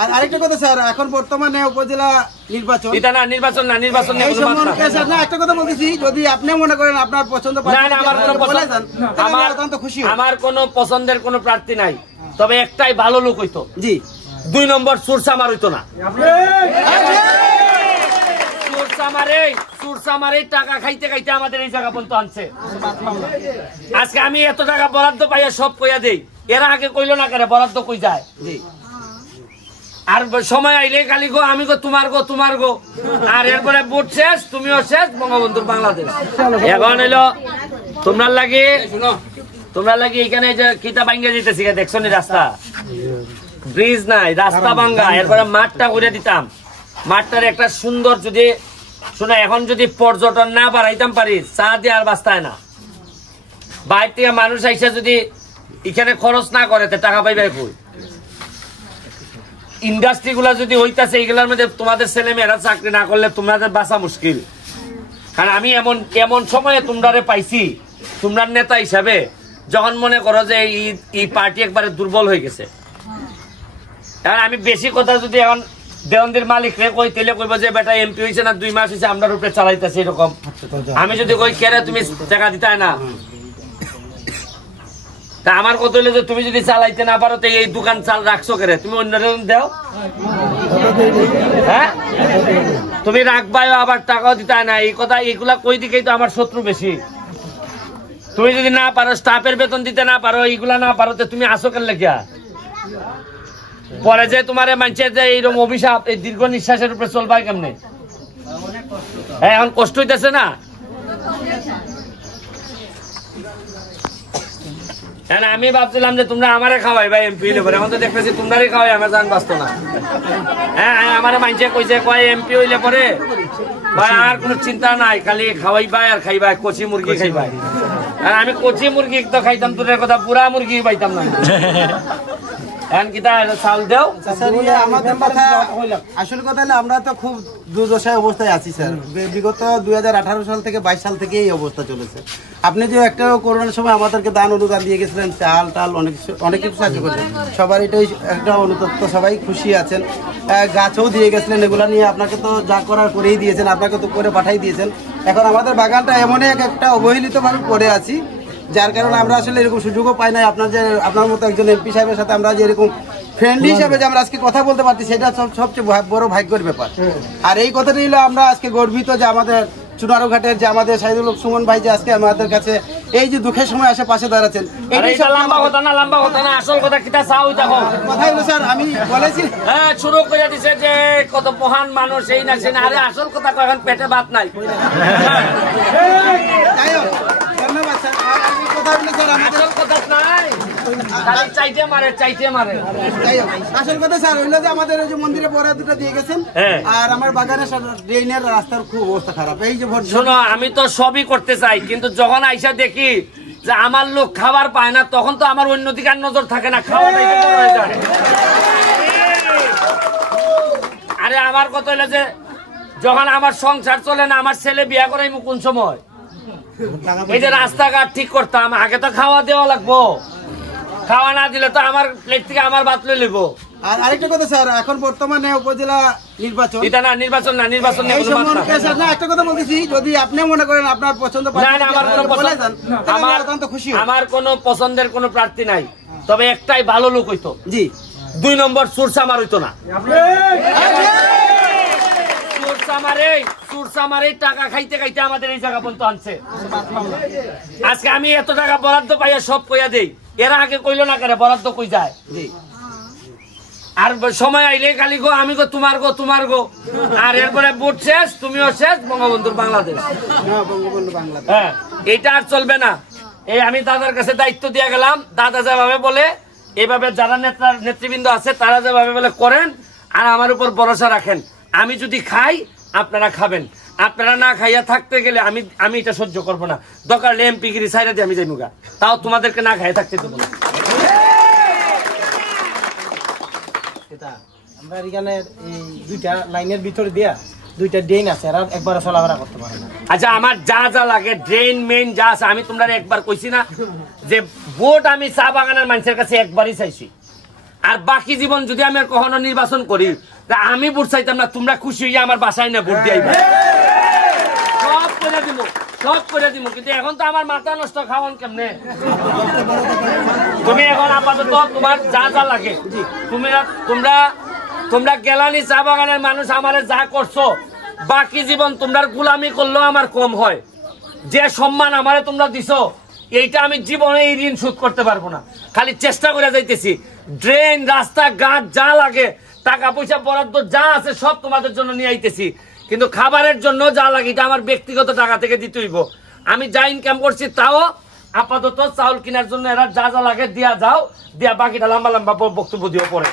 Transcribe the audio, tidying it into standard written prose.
আর আরেকটা কথা স্যার, এখন বর্তমানে উপজেলা নির্বাচন, এটা না নির্বাচন না, নির্বাচন না স্যার না, একটা কথা বলতেছি, যদি আপনি মনে করেন আপনার পছন্দ, না না, আমার কোনো পছন্দ, আমার কোনো পছন্দের কোনো প্রার্থী নাই, তবে একটাই ভালো লোক হইতো। জি। 2 নম্বর সুরসামার হইতো না। সুরসামারে টাকা খাইতে খাইতে আমাদের এই জায়গা পর্যন্ত আনছে। আজকে আমি এত টাকা বরাদ্দ পাইয়া সব কইয়া দেই, এরা আগে কইলো না কেন বরাদ্দ কই যায়। আর সময় আইলে খালি গো আমি গো তোমার গো তোমার গো, আর এরপরে ভোট শেষ, তুমিও শেষ, বঙ্গবন্ধুর বাংলাদেশ। এখন হইলো তোমরা লাগি এখানে যে কিতা ভাঙ্গা যেতেছি, দেখছো নি রাস্তা, ব্রিজ নাই, রাস্তা ভাঙ্গা, এরপরে মাঠটা করে দিতাম। মাঠটার একটা সুন্দর যদি শোনা, এখন যদি পর্যটন না বাড়াইতাম পারি, চা দিয়ে আর বাঁচতায় না। বাইরে থেকে মানুষ আইসা যদি এখানে খরচ না করে টাকা পাইবে কই? ইন্ডাস্ট্রি গুলা যদি হইতাছে, এইগুলোর মধ্যে তোমাদের ছেলে মেয়েরা চাকরি না করলে তোমাদের বাঁচা মুশকিল। কারণ আমি এমন সময়ে তোমরা পাইছি, তোমরা নেতা হিসাবে, যখন মনে করো যে এই পার্টি একবারে দুর্বল হয়ে গেছে। এখন আমি বেশি কথা যদি এখন দেওয়ানদের মালিক রে কই, তেলে কইব যে বেটা এমপি হয়েছে না 2 মাস হয়েছে আমরা রূপে চালাইতেছি, এরকম। আমি যদি কই কেরে তুমি টাকা দিতে না, তা আমার কথা হইলো যে তুমি যদি চালাইতে না পারো তো এই দোকান চাল রাখছো কেরে, তুমি অন্যজন দাও। হ্যাঁ, তুমি রাখবাই আবার টাকাও দিতে না, এই কথা এইগুলা কই দিকেই তো আমার শত্রু বেশি। তুমি যদি না পারো, স্টাফের বেতন দিতে না পারো, এইগুলা না পারো, তো তুমি আসো কেন লেখিয়া? পরে যে তোমার মানুষের যে এইরকম অভিশাপ, এই দীর্ঘ নিঃশ্বাসের উপরে চলবাই কেমনে? হ্যাঁ, এখন কষ্ট হইতেছে না। আমি ভাবছিলাম যে তোমরা আমারে খাওয়াই ভাই এমপি হইলে পরে, এখন তো দেখতেছি তোমরাই খাওয়াই, আমার জান বাঁচতো না। হ্যাঁ, আমার মানুষে কইছে কয় এমপি হইলে পরে ভাই আর কোনো চিন্তা নাই, খালি খাওয়াইবাই আর খাইবাই, কচি মুরগি খাইবাই। আর আমি কচি মুরগি তো খাইতাম, তোর কথা পুরা মুরগি পাইতাম না। আসল কথা হলো আমরা তো খুব দুর্দশায় অবস্থায় আছি স্যার। বিগত 2018 সাল থেকে 22 সাল থেকে এই অবস্থা চলেছে। আপনি যে একটা করোনার সময় আমাদেরকে দান অনুদান দিয়ে গেছিলেন, চাল টাল অনেক কিছু সাহায্য করেছেন, সবার এটাই একটা অনুতপ্ত, সবাই খুশি আছেন। গাছও দিয়ে গেছিলেন, এগুলো নিয়ে আপনাকে তো যা করার করেই দিয়েছেন, আপনাকে তো করে পাঠাই দিয়েছেন। এখন আমাদের বাগানটা এমন একটা অবহেলিতভাবে পড়ে আছি, যার কারণে আমরা আসলে এরকম সুযোগও পাই না। আপনার মতো একজন এমপি সাহেবের সাথে আমরা যে এরকম ফ্রেন্ডলি হিসাবে যে আমরা আজকে কথা বলতে পারছি, সেটা সবচেয়ে বড় ভাগ্যের ব্যাপার। আর এই কথাটি হলো আমরা আজকে গর্বিত যে আমাদের চুনারুঘাটের যে আমাদের সাইদুল সুমন ভাই যে আজকে আমাদের কাছে এই যে দুঃখের সময় আসে পাশে দাঁড়াচ্ছেন। লম্বা কথা না, আসল কথা কিটা চাও দেখো। কথা হলো স্যার, আমি বলেছি হ্যাঁ, শুরু করে দিছে যে কত মহান মানুষ, এই না সে না। আরে আসল কথা এখন পেটে ভাত নাই। ধন্যবাদ স্যার। আসল কথা নাই, চাইতে মারে। আসল কথা স্যার হইলো যে আমাদের ওই যে মন্দিরে বরাদ্দটা দিয়ে গেছেন, আর আমার বাগানের ড্রেনের রাস্তার খুব অবস্থা খারাপ। এই যে শোনো, আমি তো সবই করতে চাই, কিন্তু যখন আইসা দেখি যে আমার লোক খাবার পায় না, তখন তো আমার অন্যদিকে আর নজর থাকে না, খাওয়াটাই হয়ে যায়। আরে আমার কথা হইলো যে যখন আমার সংসার চলে না, আমার ছেলে বিয়া করাইমু কোন সময়? এই যে রাস্তাঘাট ঠিক করতাম, আগে তো খাওয়া দেওয়া লাগবো, খাওয়া না দিলে তো আমার প্লেট থেকে আমার ভাত লই লইব। আর আরেকটা কথা স্যার, এখন বর্তমানে উপজেলা নির্বাচন, এটা না নির্বাচন না, নির্বাচন না, একটা কথা বলতেছি, যদি আপনি মনে করেন আপনার পছন্দ, আমার কোনো পছন্দের কোনো প্রার্থী নাই, তবে একটাই ভালো লোক হইতো। জি। 2 নম্বর সুরসামার হইতো না। সুরসামারে টাকা খাইতে খাইতে আমাদের এই জায়গা পর্যন্ত আনছে। আজকে আমি এত টাকা বরাদ্দ পাইয়া সব কইয়া দেই, এরা আগে কইলো না কেন বরাদ্দ কই যায়। আর সময় আইলে খালি গো আমি গো তোমার গো তোমার গো, আর এরপরে ভোট শেষ, তুমিও শেষ, বঙ্গবন্ধুর বাংলাদেশ। হ্যাঁ, এটা আর চলবে না। এই আমি দাদার কাছে দায়িত্ব দিয়ে গেলাম, দাদা যেভাবে বলে এইভাবে যারা নেতৃবৃন্দ আছে তারা যেভাবে বলে করেন, আর আমার উপর ভরসা রাখেন। আমি যদি খাই আপনারা খাবেন, আপনারা না খাইয়া থাকতে গেলে আমি এটা সহ্য করবো না। দরকার এমপি গিরি সাইডে দিয়ে আমি যাই মুগা, তাও তোমাদেরকে না খাইয়া থাকতে দেবো না। আমরা এখানে এই 2টা লাইনের ভিতরে দিয়া 2টা ড্রেন আছে, আর একবার চলাফেরা করতে পারে না। আচ্ছা, আমার যা যা লাগে ড্রেন মেইন যা আছে, আমি তোমরা একবার কইছি না যে ভোট আমি চা বাগানের মানুষের কাছে একবারই চাইছি, আর বাকি জীবন যদি আমি আর কখনো নির্বাচন করি, তা আমি ভোট চাইতাম না, তোমরা খুশি হইয়া আমার বাসায় না ভোট দিয়াইবা। সব করে দিব, সব করে দিব, কিন্তু এখন তো আমার মাথা নষ্ট খাওয়ান কেমনে। তুমি এখন আপাতত তোমার যা যা লাগে, তোমরা গেলানি চা বাগানের মানুষ আমারে যা করছো, বাকি জীবন তোমরা গুলামি করলেও আমার কম হয়। যে সম্মান আমারে তোমরা দিছো, এইটা আমি জীবনে এই ঋণ শোধ করতে পারবো না। খালি চেষ্টা করে যাইতেছি, ড্রেন, রাস্তা ঘাট যা লাগে, টাকা পয়সা বরাদ্দ যা আছে সব তোমাদের জন্য নিয়ে আইতেছি, কিন্তু খাবারের জন্য যা লাগে এটা আমার ব্যক্তিগত টাকা থেকে দিতে হইব। আমি যা ইনকাম করছি তাও আপাতত চাউল কেনার জন্য এরা যা যা লাগে দিয়া যাও, দিয়া বাকিটা লম্বা লম্বা বক্তব্য দিও পরে।